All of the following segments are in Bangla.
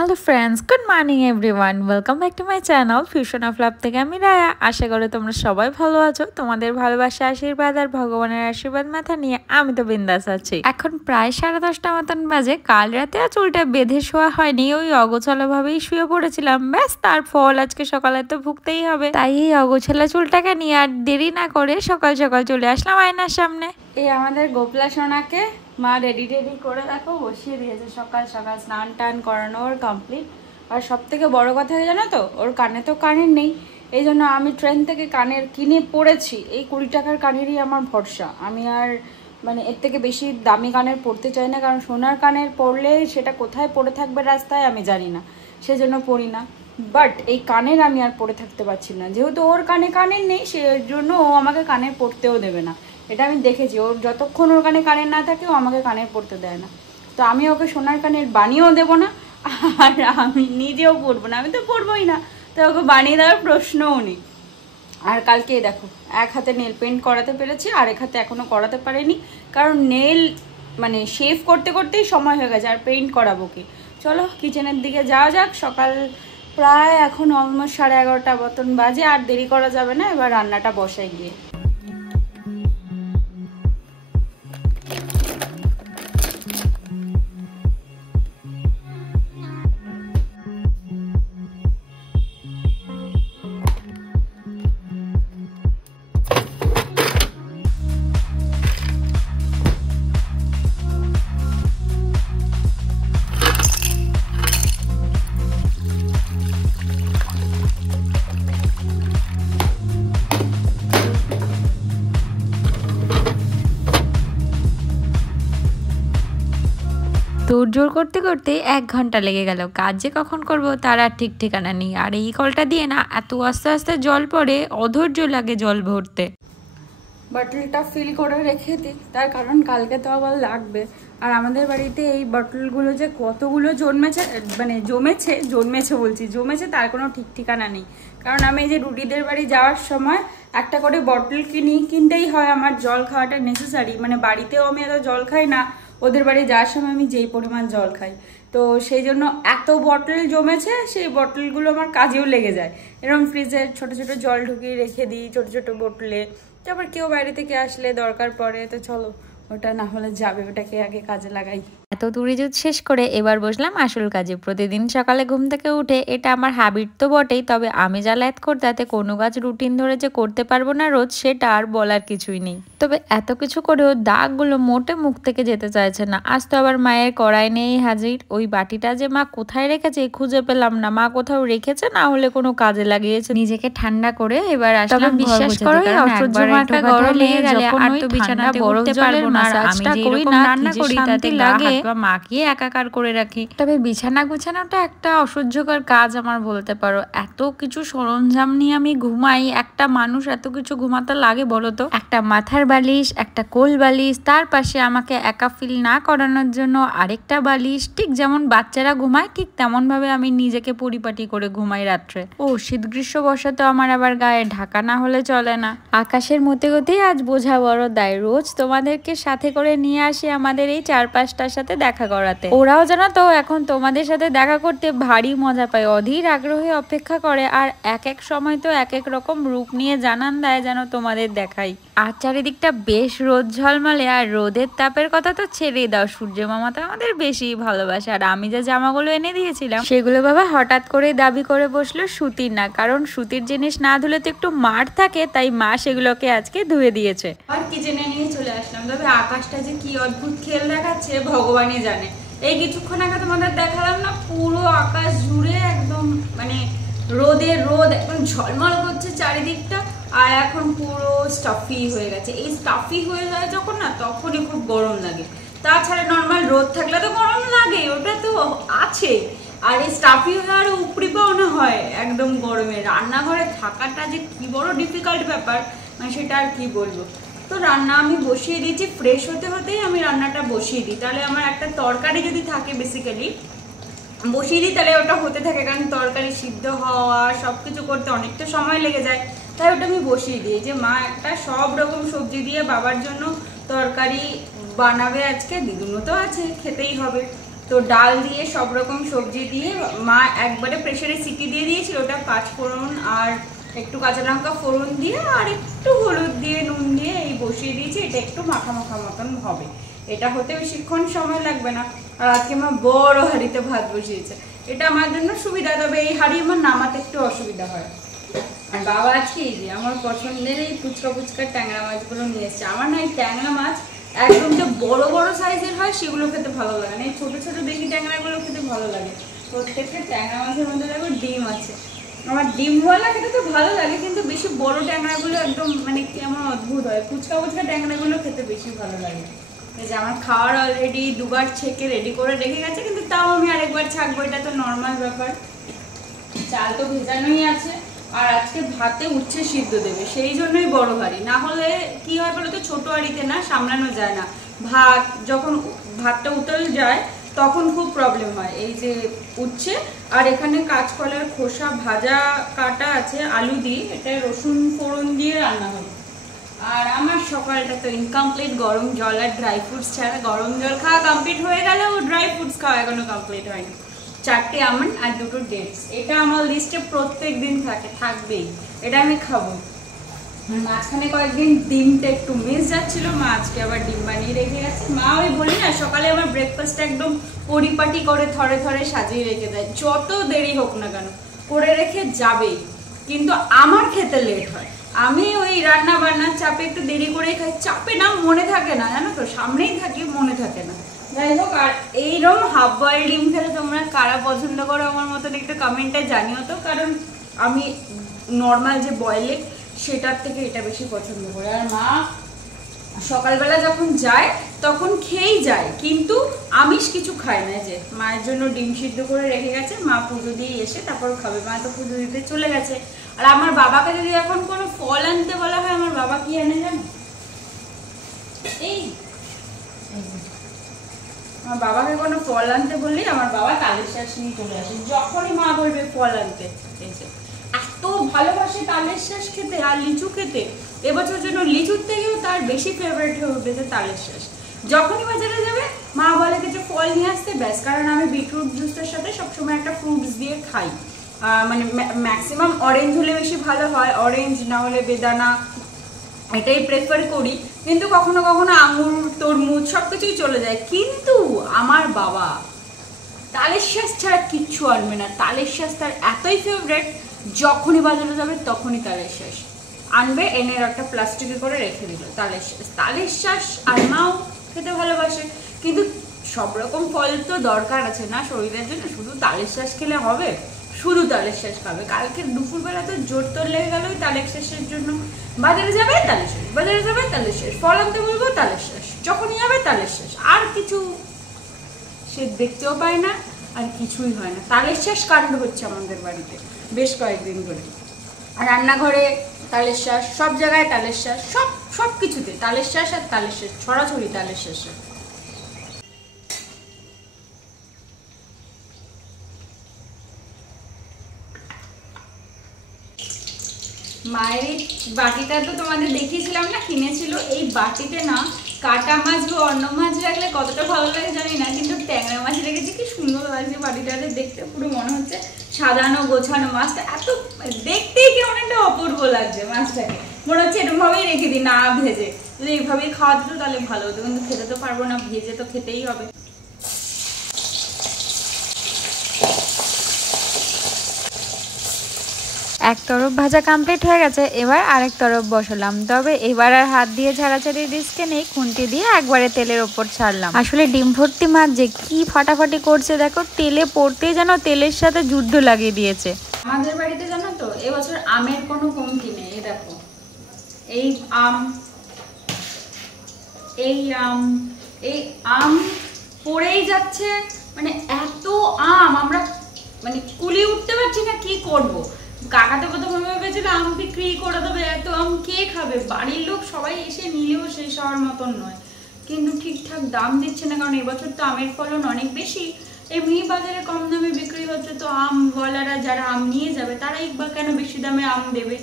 Hello friends, good morning everyone. Welcome back to my channel fusion of love থেকে আমি রায়া। আশা করি তোমরা সবাই ভালো আছো। তোমাদের ভালোবাসা, আশীর্বাদ আর ভগবানের আশীর্বাদ মাথা নিয়ে আমি তো বিন্দাস আছি। এখন প্রায় 10:30 মতন বাজে। কাল রাতে আর চুলটা বেঁধে শোয়া হয়নি, ওই অগোছালো ভাবেই শুয়ে পড়েছিলাম। ব্যাস, তার ফল আজকে সকালে তো ভুগতেই হবে। তাই এই অগোছালো চুলটাকে নিয়ে আর দেরি না করে সকাল সকাল চলে আসলাম আয়নার সামনে। এই আমাদের গোপলা সোনাকে মা রেডি করে দেখো বসিয়ে দিয়েছে। সকাল সকাল স্নান টান করানো ওর কমপ্লিট। আর সব থেকে বড় কথা জানো তো, ওর কানে তো কানের নেই, এই জন্য আমি ট্রেন থেকে কানের কিনে পড়েছি। এই 20 টাকার কানেরই আমার ভরসা। আমি আর এর থেকে বেশি দামি কানের পরতে চাই না, কারণ সোনার কানের পরলে সেটা কোথায় পড়ে থাকবে রাস্তায় আমি জানি না, সেজন্য পরি না। বাট এই কানের আমি আর পরে থাকতে পারছি না, যেহেতু ওর কানের নেই সেই জন্য ও আমাকে কানের পরতেও দেবে না। এটা আমি দেখেছি, ওর যতক্ষণ ওর কানের না থাকে ও আমাকে কানের পরতে দেয় না। তো আমি ওকে সোনার কানের বানিয়েও দেবো না, আর আমি নিজেও পরবো না, আমি তো পরবোই না। তো ওকে বানিয়ে দেওয়ার প্রশ্নও নেই। আর কালকে দেখো, এক হাতে নেল পেন্ট করাতে পেরেছি, আর এক হাতে এখনও করাতে পারিনি, কারণ নেল শেভ করতে করতেই সময় হয়ে গেছে, আর পেইন্ট করাবো কি। চলো কিচেনের দিকে যাওয়া যাক। সকাল প্রায় এখন অলমোস্ট 11:30 মতন বাজে, আর দেরি করা যাবে না, এবার রান্নাটা বসাই গিয়ে। তোড়জোড় করতে করতে 1 ঘন্টা লেগে গেল। কাজ যে কখন করব তার আর ঠিক ঠিকানা নেই। আর এই কলটা দিয়ে না এত আস্তে আস্তে জল পড়ে, অধৈর্য লাগে জল ভরতে। বটলটা ফিল করে রেখে দিই, তার কারণ কালকে তো আবার লাগবে। আর আমাদের বাড়িতে এই বটলগুলো যে কতগুলো জমেছে তার কোনো ঠিক ঠিকানা নেই। কারণ আমি এই যে রুটিদের বাড়ি যাওয়ার সময় একটা করে বটল কিনতেই হয়। আমার জল খাওয়াটা নেসেসারি, বাড়িতেও আমি এত জল খাই না, ওদের বাড়ি যাওয়ার সময় আমি যেই পরিমাণ জল খাই। তো সেই জন্য এত বটল জমেছে, সেই বটলগুলো আমার কাজেও লেগে যায়। এরকম ফ্রিজে ছোট ছোট জল ঢুকিয়ে রেখে দিই ছোট ছোট বোতলে। তারপর কেউ বাইরে থেকে আসলে দরকার পড়ে, তো চলো ওটা না হলে যাবে, ওটাকে আগে কাজে লাগাই। এত তুড়িজুত শেষ করে এবার বসলাম আসল কাজে। প্রতিদিন সকালে ঘুম থেকে উঠে, এটা আমার হ্যাবিট তো বটেই, তবে আমি যাতায়াত করতে তাতে কোনো কাজ রুটিন ধরে যে করতে পারবো না রোজ, সেটা আর বলার কিছুই নেই। তবে এত কিছু করেও দাগগুলো মোটে মুখ থেকে যেতে চাইছে না। আজ তো আবার মায়ের কড়াই নেই হাজির। ওই বাটিটা যে মা কোথায় রেখেছে খুঁজে পেলাম না। মা কোথাও রেখেছে, না হলে কোনো কাজে লাগিয়েছে। নিজেকে ঠান্ডা করে এবার আসলাম। বিশ্বাস করো, অসহ্য মার্কা গরম লেগে গেলে আর তো বিছানাতে উঠতে পারবো না। আমি যেরকম রান্না করি তাতে লাগে মাখিয়ে একাকার করে রাখি। তবে বিছানা গুছানোটা একটা অসহ্যকর কাজ আমার বলতে পারো। এত কিছু সরঞ্জাম নিয়ে আমি ঘুমাই, একটা মানুষ এত কিছু ঘুমাতে লাগে বলো তো? একটা মাথার বালিশ, একটা কোল বালিশ, তার পাশে আমাকে একা ফিল না করানোর জন্য আরেকটা বালিশ। ঠিক যেমন বাচ্চারা ঘুমায় ঠিক তেমন ভাবে আমি নিজেকে পরিপাটি করে ঘুমাই রাত্রে। ও শীত গ্রীষ্ম বর্ষাতে আমার আবার গায়ে ঢাকা না হলে চলে না। আকাশের মতে গতেই আজ বোঝা বড় দায়। রোজ তোমাদেরকে সাথে করে নিয়ে আসি আমাদের এই 4-5টার সাথে দেখা করাতে। ওরাও জানো তো এখন তোমাদের সাথে দেখা করতে ভারী মজা পায়, অধীর আগ্রহে অপেক্ষা করে। আর এক এক সময় তো এক এক রকম রূপ নিয়ে জানান দেয় যেন তোমাদের দেখাই। আর চারিদিকটা বেশ রোদ ঝলমলে, আর রোদের তাপের কথা তো ছেড়েই দাও, সূর্য মামা তো আমাদের বেশি ভালোবাসে। আর আমি যে জামাগুলো এনে দিয়েছিলাম সেগুলো বাবা হঠাৎ করে দাবি করে বসলো সুতির না, কারণ সুতির জিনিস না ধুলে তো একটু মার থাকে, তাই মা সেগুলোকে আজকে ধুয়ে দিয়েছে। আর কিচেনে নিয়ে চলে আসলাম। তবে আকাশটা যে কি অদ্ভুত খেল দেখাচ্ছে ভগবানই জানে। এই কিছুক্ষণ আগে তোমাদের দেখালাম না, পুরো আকাশ জুড়ে একদম রোদ একদম ঝলমল করছে চারিদিকটা। আর এখন পুরো স্টাফি হয়ে গেছে। এই স্টাফি হয়ে যায় যখন না, তখনই খুব গরম লাগে। তাছাড়া নর্মাল রোদ থাকলে তো গরম লাগে, ওটা তো আছে। আর এই স্টাফি হয়ে আরো উপরি পাওনা হয় একদম গরমে। রান্নাঘরে থাকাটা যে কি বড় ডিফিকাল্ট ব্যাপার, সেটা আর কি বলবো। তো রান্না আমি বসিয়ে দিয়েছি, ফ্রেশ হতে হতেই আমি রান্নাটা বসিয়ে দিই। তাহলে আমার একটা তরকারি যদি থাকে বেসিক্যালি বসিয়ে দিই, তাহলে ওটা হতে থাকে, কারণ তরকারি সিদ্ধ হওয়া সব কিছু করতে অনেকটা সময় লেগে যায়। তাই ওটা আমি বসিয়ে দিই। যে মা একটা সব রকম সবজি দিয়ে বাবার জন্য তরকারি বানাবে আজকে, দিদুনও তো আছে, খেতেই হবে। তো ডাল দিয়ে সব রকম সবজি দিয়ে মা একবারে প্রেসারে সিটি দিয়ে দিয়েছিল, ওটা পাঁচফোড়ন আর একটু কাঁচা লঙ্কা ফোড়ন দিয়ে আর একটু হলুদ দিয়ে নুন দিয়ে এই বসিয়ে দিয়েছি। এটা একটু মাখা মাখা মতন হবে, এটা হতে বেশিক্ষণ সময় লাগবে না। আর আজকে আমার বড় হাঁড়িতে ভাত বসিয়েছে, এটা আমার জন্য সুবিধা, তবে এই হাঁড়ি আমার নামাতে একটু অসুবিধা হয়। আর বাবা আজকে এই যে আমার পছন্দের এই ফুচকা ফুচকা ট্যাংরা মাছগুলো নিয়ে এসছে। আমার না এই ট্যাংরা মাছ একদম যে বড় বড় সাইজের হয় সেগুলো খেতে ভালো লাগে না, এই ছোট ছোট দেখি ট্যাংরাগুলো খেতে ভালো লাগে। প্রত্যেকটা ট্যাংরা মাছের মধ্যে দেখো ডিম আছে, আমার ডিমওয়ালা খেতে তো ভালো লাগে, কিন্তু বেশি বড় ট্যাংরাগুলো একদম মানে কেমন অদ্ভুত হয়। ফুচকা ফুচকা ট্যাংরাগুলো খেতে বেশি ভালো লাগে। এই যে আমার খাওয়ার অলরেডি দুবার ছেঁকে রেডি করে রেখে গেছে, কিন্তু তাও আমি আরেকবার ছাঁকবো, এটা তো নর্মাল ব্যাপার। চাল তো ভেজানোই আছে, আর আজকে ভাতে উচ্ছে সিদ্ধ দেবে, সেই জন্যই বড় হাঁড়ি। না হলে কি হয় বলো তো, ছোট হাঁড়িতে না সামলানো যায় না ভাত, যখন ভাতটা উতল যায় তখন খুব প্রবলেম হয়। এই যে উচ্ছে আর এখানে কাঁচকলার খোসা ভাজা কাটা আছে আলু দিয়ে, এটা রসুন ফোড়ন দিয়ে রান্না হবে। আর আমার সকালটা তো ইনকমপ্লিট, গরম জল আর ড্রাই ফ্রুটস ছাড়া। গরম জল খাওয়া কমপ্লিট হয়ে গেলেও ড্রাই ফ্রুটস খাওয়া এখনো কমপ্লিট হয়নি। 4টে আমন্ড আর 2টো ডেটস, এটা আমার লিস্টে প্রত্যেক দিন থাকবেই, এটা আমি খাবো। মাঝখানে কয়েকদিন ডিমটা একটু মিস যাচ্ছিল, মা আজকে আবার ডিম বানিয়ে রেখে গেছে। মা ওই বলি না, সকালে আমার ব্রেকফাস্টটা একদম পরিপাটি করে থরে থরে সাজিয়ে রেখে দেয়, যত দেরি হোক না কেন করে রেখে যাবেই। কিন্তু আমার খেতে লেট হয়, আমি ওই রান্না বান্নার চাপে একটু দেরি করেই খাই। চাপে না, মনে থাকে না, জানো তো, সামনেই থাকি মনে থাকে না। যাই হোক, আর এইরকম হাফ বয়েল ডিম খেলে তোমরা কারা পছন্দ করো আমার মতন একটু কমেন্টে জানিও তো, কারণ আমি নর্মাল যে বয়েল এগ সেটার থেকে এটা বেশি পছন্দ করি। আর মা সকালবেলা যখন যায় তখন খেয়েই যায়, কিন্তু আমিষ কিছু খায় না। যে মায়ের জন্য ডিম সিদ্ধ করে রেখে গেছে, মা পুজো দিয়ে এসে তারপর খাবে, মা তো পুজো দিতে চলে গেছে। আর আমার বাবাকে যদি এখন কোনো ফল আনতে বলা হয়, আমার বাবা কি আনে জানো? এই আমার বাবাকে কোনো ফল আনতে বললেই আমার বাবা তালের শ্বাস নিয়ে চলে আসে, যখনই মা বলবে ফল আনতে। এত ভালোবাসে তালের শ্বাস খেতে আর লিচু খেতে, এবছর জন্য লিচুর থেকেও তার বেশি ফেভারিট হয়ে উঠেছে তালের শ্বাস। যখনই বাজারে যাবে মা বলে যে ফল নিয়ে আসতে, ব্যাস। কারণ আমি বিটরুট জুসের সাথে সবসময় একটা ফ্রুটস দিয়ে খাই, মানে ম্যাক্সিমাম অরেঞ্জ হলে বেশি ভালো হয়, অরেঞ্জ না হলে বেদানা, এটাই প্রেফার করি। কিন্তু কখনো কখনো আঙুর তরমুজ সবকিছুই চলে যায়। কিন্তু আমার বাবা তালের শ্বাস ছাড়া কিচ্ছু আনবে না, তালের শ্বাস তার এতই ফেভারিট, যখনই বাজারে যাবে তখনই তালের শ্বাস আনবে, এনে একটা প্লাস্টিকে করে রেখে দিল তালের শ্বাস। তালের শ্বাস আর মাও খেতে ভালোবাসে, কিন্তু সব রকম ফল তো দরকার আছে না শরীরের জন্য, শুধু তালের শ্বাস খেলে হবে? শুধু তালের শ্বাস খাবে? কালকে দুপুরবেলা তো জোর তোর লেগে গেল তালের শ্বাসের জন্য। বাজারে যাবে তালের শ্বাস, বাজারে যাবে তালের শ্বাস, ফল আনতে বলবো তালের শ্বাস, যখনই যাবে তালের শ্বাস, আর কিছু সে দেখতেও পায় না, আর কিছুই হয় না। তালের শ্বাস কাণ্ড হচ্ছে আমাদের বাড়িতে বেশ কয়েকদিন ধরে। আর রান্নাঘরে তালের শ্বাস, সব জায়গায় তালের শ্বাস, সব কিছুতে তালের শ্বাস আর তালের শ্বাস, ছড়াছড়ি তালের শ্বাসে। মায়ের এই বাটিটা তো তোমাদের দেখিয়েছিলাম না, কিনেছিল। এই বাটিতে না কাটা মাছ বা অন্য মাছ রাখলে কতটা ভালো লাগে জানি না, কিন্তু ট্যাংরা মাছ রেখেছি, কি সুন্দর লাগছে বাটিটাতে দেখতে, পুরো মনে হচ্ছে সাজানো গোছানো। মাছটা এত দেখতেই কেমন একটা অপূর্ব লাগছে, মাছটাকে মনে হচ্ছে এরকম ভাবেই রেখে দিই না ভেজে। যদি এইভাবেই খাওয়া দিত তাহলে ভালো হতো, কিন্তু খেতে তো পারবো না, ভেজে তো খেতেই হবে। এক তরফ ভাজা কমপ্লিট হয়ে গেছে, এবার আরেক তরফ বসালাম। তবে এবার আর হাত দিয়ে ছাড়াছাড়ির রিস্কে নেই, খুন্তি দিয়ে একবারে তেলের ওপর ছাড়লাম। আসলে ডিম ভর্তি মাছ যে কি ফাটাফাটি করছে দেখো, তেলে পড়তেই যেন তেলের সাথে যুদ্ধ লাগিয়ে দিয়েছে। আমাদের বাড়িতে জানো তো এবছর আমের কোনো কমতি নেই। এই দেখো, এই আম পড়েই যাচ্ছে, মানে এত আম আমরা মানে কুলি উঠতে পারছি না, কি করব। কাকাতে প্রথমে ভেবেছিল আম বিক্রি করে দেবে, এত আম কে খাবে, বাড়ির লোক সবাই এসে নিলেও শেষ হওয়ার মতন নয়, কিন্তু ঠিকঠাক দাম দিচ্ছে না। কারণ এবছর তো আমের ফলন অনেক বেশি, এমনি বাজারে কম দামে বিক্রি হচ্ছে, তো আমওয়ালারা যারা আম নিয়ে যাবে তারাই বা কেন বেশি দামে আম দেবে,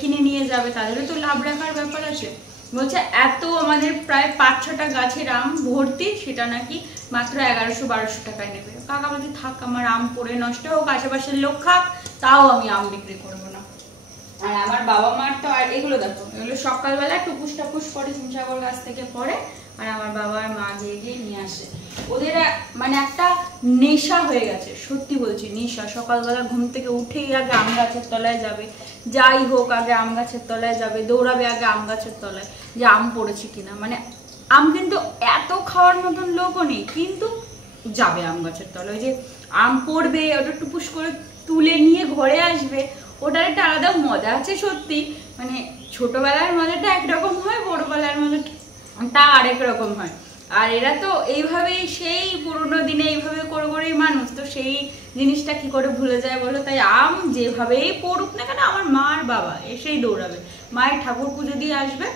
কিনে নিয়ে যাবে, তাদেরও তো লাভ রাখার ব্যাপার আছে। বলছে এত আমাদের প্রায় 5-6টা গাছের আম ভর্তি, সেটা নাকি মাত্র 1100-1200 টাকায় নেবে। কাকা বলছে থাক, আমার আম পড়ে নষ্ট হোক, আশেপাশের লোক খাক, তাও আমি আম বিক্রি করবো না। আর আমার বাবা মার তো, আর এগুলো দেখো, এগুলো সকালবেলা টুকুস টাকুস করে হিমসাগর গাছ থেকে পড়ে, আর আমার বাবা আর মা গিয়ে গিয়ে নিয়ে আসে। ওদের মানে একটা নেশা হয়ে গেছে, সত্যি বলছি নেশা। সকালবেলা ঘুম থেকে উঠেই আগে আম গাছের তলায় যাবে, যাই হোক আগে আম গাছের তলায় যাবে, দৌড়াবে আগে আম গাছের তলায় যে আম পড়েছে কিনা। মানে আম কিন্তু এত খাওয়ার মতন লোকও নেই, কিন্তু যাবে আম গাছের তলায়, যে আম পড়বে ওটা টুপুস করে তুলে নিয়ে ঘরে আসবে, ওটার একটা আলাদা মজা আছে সত্যি। মানে ছোটবেলার মজাটা একরকম হয়, বড়বেলার মজাটা আরেক রকম হয়। আর এরা তো এইভাবেই সেই পুরোনো দিনে এইভাবে করে করেই মানুষ, তো সেই জিনিসটা কি করে ভুলে যায় বলো। তাই আম যেভাবেই পড়ুক না কেন, আমার মা আর বাবা এসেই দৌড়াবে, মায়ের ঠাকুর পুজো দিয়ে আসবে,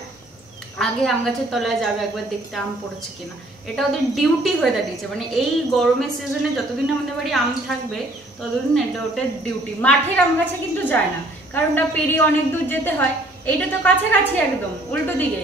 আগে আম গাছের তলায় যাবে একবার দেখতে আম পড়েছে কিনা। এটা ওদের ডিউটি হয়ে দাঁড়িয়েছে। মানে এই গরমের সিজনে যতদিন আমাদের বাড়ি আম থাকবে ততদিন এটা ওটার ডিউটি। মাঠের আম গাছে কিন্তু যায় না, কারণ ওটা পেরিয়ে অনেক দূর যেতে হয়। এইটা তো কাছাকাছি, একদম উল্টো দিকে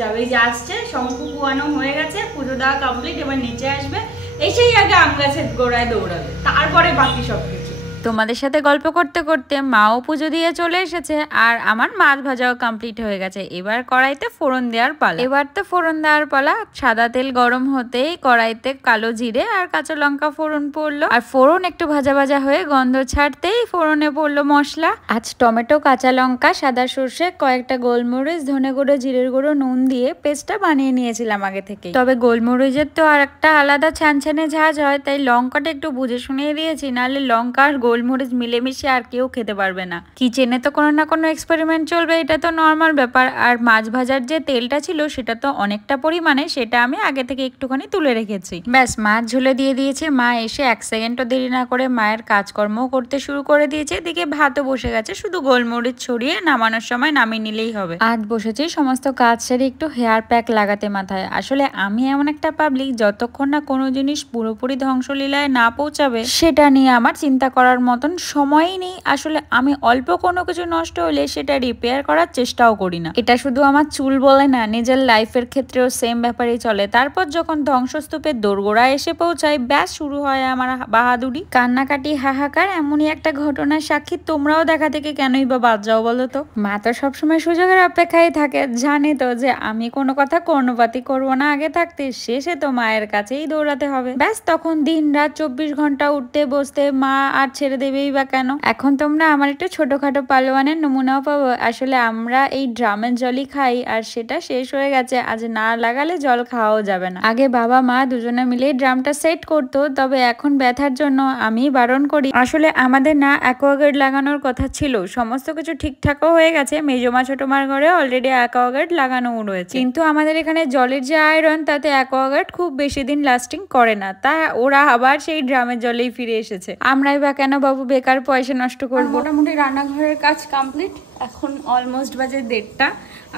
যাবে। যে আসছে, শঙ্খ কুয়ানো হয়ে গেছে, পুজো দেওয়া কমপ্লিট, এবার নিচে আসবে, এসেই আগে আম গাছের গোড়ায় দৌড়াবে, তারপরে বাকি সব কিছু। তোমাদের সাথে গল্প করতে করতে মাও পুজো দিয়ে চলে এসেছে, আর আমার মাছ ভাজাও কমপ্লিট হয়ে গেছে। এবার কড়াইতে ফোড়ন দেওয়ার পালা। এবার তো ফোড়ন দেওয়ার পালা। সাদা তেল গরম হতেই কড়াইতে কালো জিরে আর কাঁচা লঙ্কা ফোড়ন পড়লো, আর ফোড়ন একটু ভাজা ভাজা হয়ে গন্ধ ছাড়তেই ফোড়নে পড়লো মশলা। আজ টমেটো, কাঁচা লঙ্কা, সাদা সর্ষে, কয়েকটা গোলমরিচ, ধনে গুঁড়ো, জিরের গুঁড়ো, নুন দিয়ে পেস্টটা বানিয়ে নিয়েছিলাম আগে থেকে। তবে গোলমরিচের তো আর একটা আলাদা ছানছানে ঝাঁঝ হয়, তাই লঙ্কাটা একটু বুঝে শুনিয়ে দিয়েছি, নাহলে লঙ্কা আর গোলমরিচ মিলেমিশে আর কেউ খেতে পারবে না। কিচেনে তো কোনো না কোনো এক্সপেরিমেন্ট চলবে, এটা তো নর্মাল ব্যাপার। আর মাছ ভাজার যে তেলটা ছিল সেটা তো অনেকটা পরিমাণে, সেটা আমি আগে থেকে একটুখানি তুলে রেখেছি। ব্যাস মাছ ঝুলে দিয়ে দিয়েছে। মা এসে 1 সেকেন্ডও দেরি না করে মায়ের কাজকর্ম করতে শুরু করে দিয়েছে। এদিকে ভাতও বসে গেছে, শুধু গোলমরিচ ছড়িয়ে নামানোর সময় নামিয়ে নিলেই হবে। আজ বসেছি সমস্ত কাজ সেরে একটু হেয়ার প্যাক লাগাতে মাথায়। আসলে আমি এমন একটা পাবলিক, যতক্ষণ না কোনো জিনিস পুরোপুরি ধ্বংসলীলায় না পৌঁছাবে সেটা নিয়ে আমার চিন্তা করার মতন সময়ই নেই। আসলে আমি অল্প কোনো কিছু নষ্ট হলে সেটা রিপেয়ার করার চেষ্টাও করি না। এটা শুধু আমার চুল বলে না, নিজের লাইফের ক্ষেত্রেও সেম ব্যাপারই চলে। তারপর যখন ধ্বংসস্তূপের দোরগোড়ায় এসে পৌঁছায়, ব্যাস শুরু হয় আমার বাহাদুরি, কান্নাকাটি, হাহাকার। এমনই একটা ঘটনার সাক্ষী তোমরাও দেখা থেকে কেনই বা বাদ যাও বলো তো। মা তো সবসময় সুযোগের অপেক্ষায় থাকে, জানে তো যে আমি কোনো কথা কর্ণপাতি করবো না আগে থাকতে, শেষে তো মায়ের কাছেই দৌড়াতে হবে। ব্যাস তখন দিন রাত 24 ঘন্টা উঠতে বসতে মা আর ছেড়ে দেবেই বা কেন। এখন তোমরা আমার একটু ছোটখাটো পালোয়ানের নমুনাও পাবো। আসলে আমরা এই ড্রামের জলই খাই, আর সেটা শেষ হয়ে গেছে। আজ না লাগালে জল খাওয়াও যাবে না। আগে বাবা মা দুজনে মিলে ড্রামটা সেট করতো, তবে এখন ব্যথার জন্য আমি বারণ করি। আসলে আমাদের না অ্যাকোয়াগার্ড লাগানোর কথা ছিল, সমস্ত কিছু ঠিকঠাকও হয়ে গেছে। মেজমা ছোটমার ঘরে অলরেডি অ্যাকোয়াগার্ড লাগানো রয়েছে, কিন্তু আমাদের এখানে জলের যে আয়রন, তাতে অ্যাকোয়াগার্ড খুব বেশি দিন লাস্টিং করে না। তা ওরা আবার সেই ড্রামের জলেই ফিরে এসেছে। আমরাই বা কেন বাবু বেকার পয়সা নষ্ট করবো। মোটামুটি রান্নাঘরের কাজ কমপ্লিট, এখন অলমোস্ট বাজে 1:30,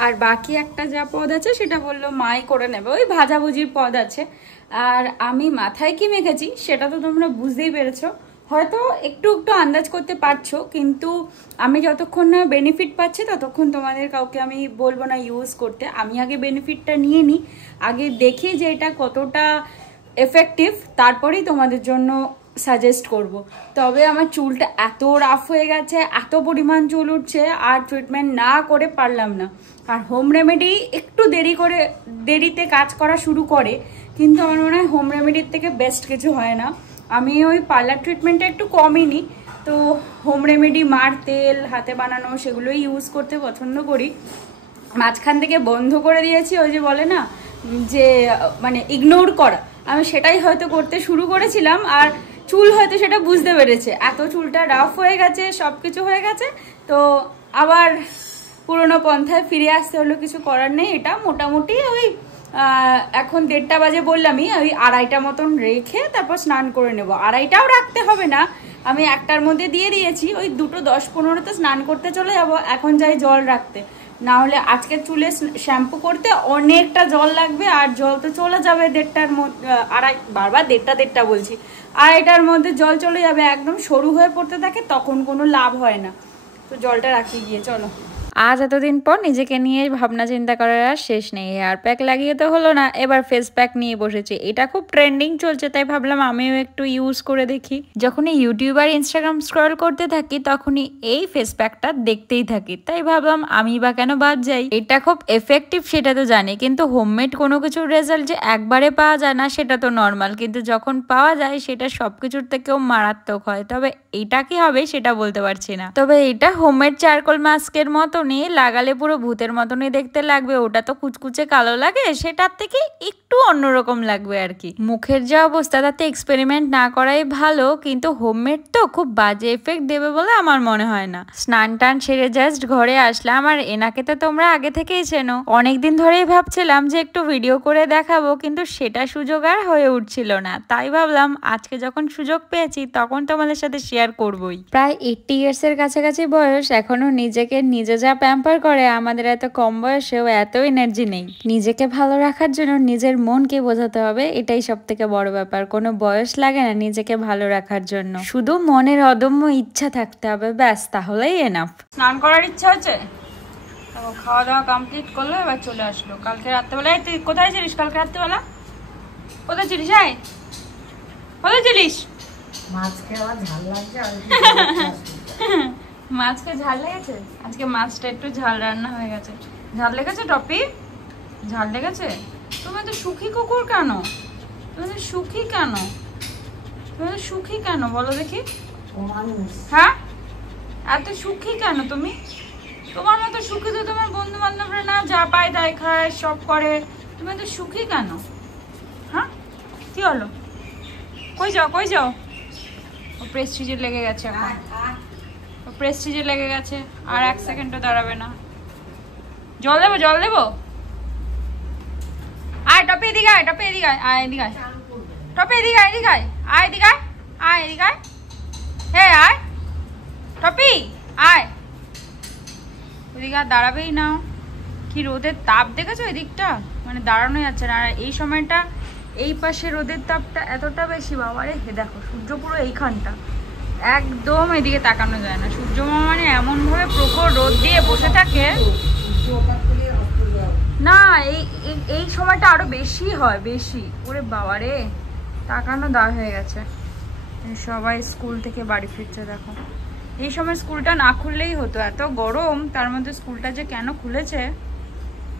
আর বাকি একটা যা পদ আছে সেটা বললো মাই করে নেবে, ওই ভাজাভুজির পদ আছে। আর আমি মাথায় কি মেখেছি সেটা তো তোমরা বুঝতেই পেরেছো, হয়তো একটু একটু আন্দাজ করতে পারছো, কিন্তু আমি যতক্ষণ না বেনিফিট পাচ্ছি ততক্ষণ তোমাদের কাউকে আমি বলবো না ইউজ করতে। আমি আগে বেনিফিটটা নিয়ে নিই, আগে দেখি যে এটা কতটা এফেক্টিভ, তারপরেই তোমাদের জন্য সাজেস্ট করব। তবে আমার চুলটা এত রাফ হয়ে গেছে, এত পরিমাণ চুল উঠছে, আর ট্রিটমেন্ট না করে পারলাম না। আর হোম রেমেডি একটু দেরিতে কাজ করা শুরু করে, কিন্তু আমার মনে হয় হোম রেমেডির থেকে বেস্ট কিছু হয় না। আমি ওই পার্লার ট্রিটমেন্টটা একটু কমই নিই, তো হোম রেমেডি, মার তেল, হাতে বানানো, সেগুলোই ইউজ করতে পছন্দ করি। মাঝখান থেকে বন্ধ করে দিয়েছি, ওই যে বলে না যে মানে ইগনোর করা, আমি সেটাই হয়তো করতে শুরু করেছিলাম, আর চুল হয়তো সেটা বুঝতে পেরেছে, এত চুলটা রাফ হয়ে গেছে, সব কিছু হয়ে গেছে, তো আবার পুরোনো পন্থায় ফিরে আসতে হলো, কিছু করার নেই। এটা মোটামুটি ওই এখন 1:30 বাজে বললামই, ওই 2:30 মতন রেখে তারপর স্নান করে নেব। 2:30টাও রাখতে হবে না, আমি 1টার মধ্যে দিয়ে দিয়েছি, ওই 2:10-15 স্নান করতে চলে যাব। এখন যাই জল রাখতে, না হলে আজকে চুলে শ্যাম্পু করতে অনেকটা জল লাগবে, আর জল তো চলে যাবে 1:30টার মধ্যে, বারবার 1:30 বলছি, 2:30টার মধ্যে জল চলে যাবে, একদম সরু হয়ে পড়তে থাকে, তখন কোনো লাভ হয় না। তো জলটা রাখি গিয়ে, চলো। আজ এতদিন পর নিজেকে নিয়ে ভাবনা চিন্তা করার আর শেষ নেই। হেয়ার প্যাক লাগিয়ে তো হলো না, এবার ফেস প্যাক নিয়ে বসেছি। এটা খুব ট্রেন্ডিং চলছে, তাই ভাবলাম আমিও একটু ইউজ করে দেখি। যখনই ইউটিউব আর ইনস্টাগ্রাম স্ক্রল করতে থাকি তখনই এই ফেস প্যাকটা দেখতেই থাকি, তাই ভাবলাম আমি বা কেন বাদ যাই। এটা খুব এফেক্টিভ সেটা তো জানি, কিন্তু হোমমেড কোনো কিছুর রেজাল্ট যে একবারে পাওয়া যায় না সেটা তো নর্মাল, কিন্তু যখন পাওয়া যায় সেটা সবকিছুর থেকেও মারাত্মক হয়। তবে এটা কি হবে সেটা বলতে পারছি না। তবে এটা হোমমেড চারকোল মাস্কের মতনই, লাগালে পুরো ভূতের মতনই দেখতে লাগবে। ওটা তো কুচকুচে কালো লাগে, সেটার থেকে একটু অন্যরকম লাগবে আর কি। মুখের যে অবস্থা তাতে এক্সপেরিমেন্ট না করাই ভালো, কিন্তু হোমমেড তো খুব বাজে এফেক্ট দেবে বলে আমার মনে হয় না। স্নান টান সেরে জাস্ট ঘরে আসলাম, আর এনাকে তো তোমরা আগে থেকেই চেনো। অনেকদিন ধরেই ভাবছিলাম যে একটু ভিডিও করে দেখাবো, কিন্তু সেটা সুযোগ আর হয়ে উঠছিল না। তাই ভাবলাম আজকে যখন সুযোগ পেয়েছি তখন তোমাদের সাথে শেয়ার করবোই। প্রায় 80 ইয়ার্স এর কাছাকাছি বয়স, এখনো নিজেকে নিজে যা প্যাম্পার করে, আমাদের এত কম বয়সেও এত এনার্জি নেই। নিজেকে ভালো রাখার জন্য নিজের মনকে বোঝাতে হবে, এটাই সব থেকে বড় ব্যাপার। কোনো বয়স লাগে না নিজেকে ভালো রাখার জন্য, শুধু মনের অদম্য ইচ্ছা থাকতে হবে, ব্যাস, তাহলেই এনাফ। স্নান করার ইচ্ছা হচ্ছে, খাওয়া দাওয়া কমপ্লিট করলো, এবার চলে আসলো। কালকে রাত্রেবেলায় তুই কোথায় ছিলিস? কালকে রাত্রেবেলা কোথায় ছিলিস? হ্যাঁ, কোথায় ছিলিস? মাছকে আবার ঝাল লাগছে। মাছকে ঝাল লেগেছে? আজকে মাছটা একটু ঝাল রান্না হয়ে গেছে। ঝাল লেগেছে টপি? ঝাল লেগেছে? তুমি তো সুখী কুকুর কেন? তুমি তো সুখী কেন? তুমি তো সুখী কেন বলো দেখি? হ্যাঁ, এত সুখী কেন তুমি? তোমার মতো সুখী তো তোমার বন্ধু বান্ধবরা না, যা পায় তাই খায়, সব করে। তুমি তো সুখী কেন? হ্যাঁ, কি হলো? কই যাও, কই যাও? ও প্রেস্টিজে লেগে গেছে এখন, ও প্রেস্টিজে লেগে গেছে, আর 1 সেকেন্ডও দাঁড়াবে না। জল দেবো, জল দেবো? আয় টপি, এদিকে আয়, টপি এদিকে আয়, আয় এদিকে আয়, টপি এদিকে আয়, এদিকে আয়, আয় এদিকে আয়, আয় এদিকে আয়, হে আয় টপি, আয় ওদিকে। আর দাঁড়াবেই না। কি রোদের তাপ দেখেছো এদিকটা, মানে দাঁড়ানো যাচ্ছে না। আর এই সময়টা এই পাশে রোদের তাপটা এতটা বেশি, বাবারে। হে দেখো সূর্য পুরো এইখানটা, একদম এদিকে তাকানো যায় না। সূর্য মামা মানে এমন ভাবে প্রখর রোদ দিয়ে বসে থাকে না, এই সময়টা আরো বেশি হয়, বেশি। ওরে বাবারে, তাকানো দায় হয়ে গেছে। সবাই স্কুল থেকে বাড়ি ফিরছে দেখো। এই সময় স্কুলটা না খুললেই হতো, এত গরম, তার মধ্যে স্কুলটা যে কেন খুলেছে।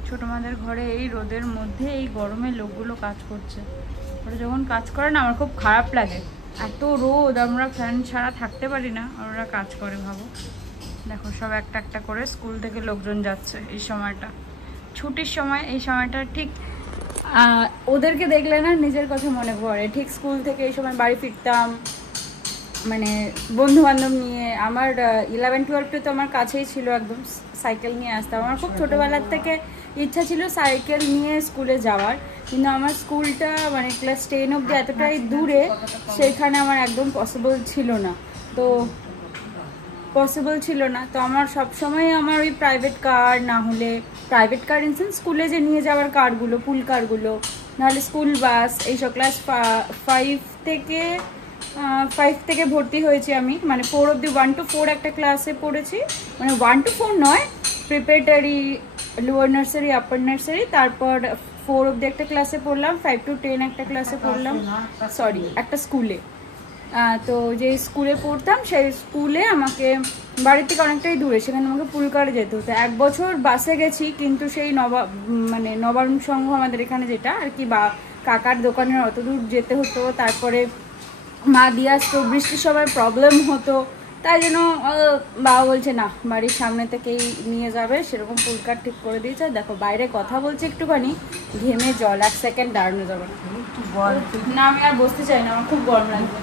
ছোট মাদের ঘরে এই রোদের মধ্যে এই গরমে লোকগুলো কাজ করছে। ওরা যখন কাজ করে না, আমার খুব খারাপ লাগে। এত রোদ, আমরা ফ্যান ছাড়া থাকতে পারি না, আর ওরা কাজ করে ভাবো। দেখো সব একটা একটা করে স্কুল থেকে লোকজন যাচ্ছে এই সময়টা, ছুটির সময়। এই সময়টা ঠিক ওদেরকে দেখলে না নিজের কথা মনে পড়ে। ঠিক স্কুল থেকে এই সময় বাড়ি ফিরতাম, মানে বন্ধু বান্ধব নিয়ে। আমার 11-12 তো আমার কাছেই ছিল, একদম সাইকেল নিয়ে আসতাম। আমার খুব ছোটোবেলার থেকে ইচ্ছা ছিল সাইকেল নিয়ে স্কুলে যাওয়ার, কিন্তু আমার স্কুলটা মানে ক্লাস 10 অবধি এতটাই দূরে, সেখানে আমার একদম পসিবল ছিল না। তো আমার সবসময় আমার ওই প্রাইভেট কার, না হলে প্রাইভেট কার ইন সেন্স স্কুলে যে নিয়ে যাওয়ার কারগুলো, পুল কারগুলো, নাহলে স্কুল বাস, এইসব। ক্লাস 5 থেকে ভর্তি হয়েছি আমি, মানে 4 অবধি, 1 to 4 একটা ক্লাসে পড়েছি। মানে 1 to 4 নয়, প্রিপারেটরি, লোয়ার নার্সারি, আপার নার্সারি, তারপর 4 অবধি একটা ক্লাসে পড়লাম, 5 to 10 একটা ক্লাসে পড়লাম, সরি একটা স্কুলে। তো যে স্কুলে পড়তাম সেই স্কুলে আমাকে বাড়ির থেকে অনেকটাই দূরে, সেখানে আমাকে পুলকারে যেতে হতো। 1 বছর বাসে গেছি, কিন্তু সেই নবারুণ সংঘ আমাদের এখানে যেটা আর কি, বা কাকার দোকানের অত দূর যেতে হতো। তারপরে মা দিয়ে আসতো, বৃষ্টির সময় প্রবলেম হতো, তাই জন্য বাবা বলছে না, বাড়ির সামনে থেকেই নিয়ে যাবে, সেরকম পুলকার ঠিক করে দিয়েছে। দেখো বাইরে কথা বলছে, একটুখানি ঘেমে জল, 1 সেকেন্ড দাঁড়ানো যাবে না। আমি আর বসতে চাই না, আমার খুব গরম লাগবে।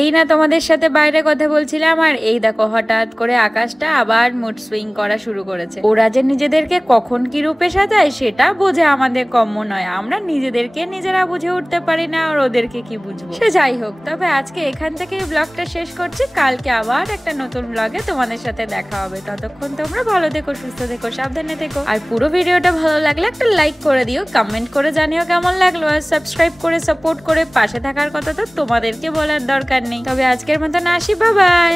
এই না তোমাদের সাথে বাইরে কথা বলছিলাম, আর এই দেখো হঠাৎ করে আকাশটা আবার মুড সুইং করা শুরু করেছে। ওরা যে নিজেদেরকে কখন কি রূপে সাজায় সেটা বোঝে আমাদের কম্য নয়। আমরা নিজেদেরকে নিজেরা বুঝে উঠতে পারি না, আর ওদেরকে কি বুঝবো। সে যাই হোক, তবে আজকে এখান থেকে ব্লগটা শেষ করছি। কালকে আবার একটা নতুন ব্লগে তোমাদের সাথে দেখা হবে। ততক্ষণ তোমরা ভালো থেকো, সুস্থ থেকো, সাবধানে থেকো। আর পুরো ভিডিওটা ভালো লাগলে একটা লাইক করে দিও, কমেন্ট করে জানিও কেমন লাগলো, আর সাবস্ক্রাইব করে সাপোর্ট করে পাশে থাকার কথা তো তোমাদেরকে বলার দরকার নেই। তবে আজকের মতন আসি, বাই বাই।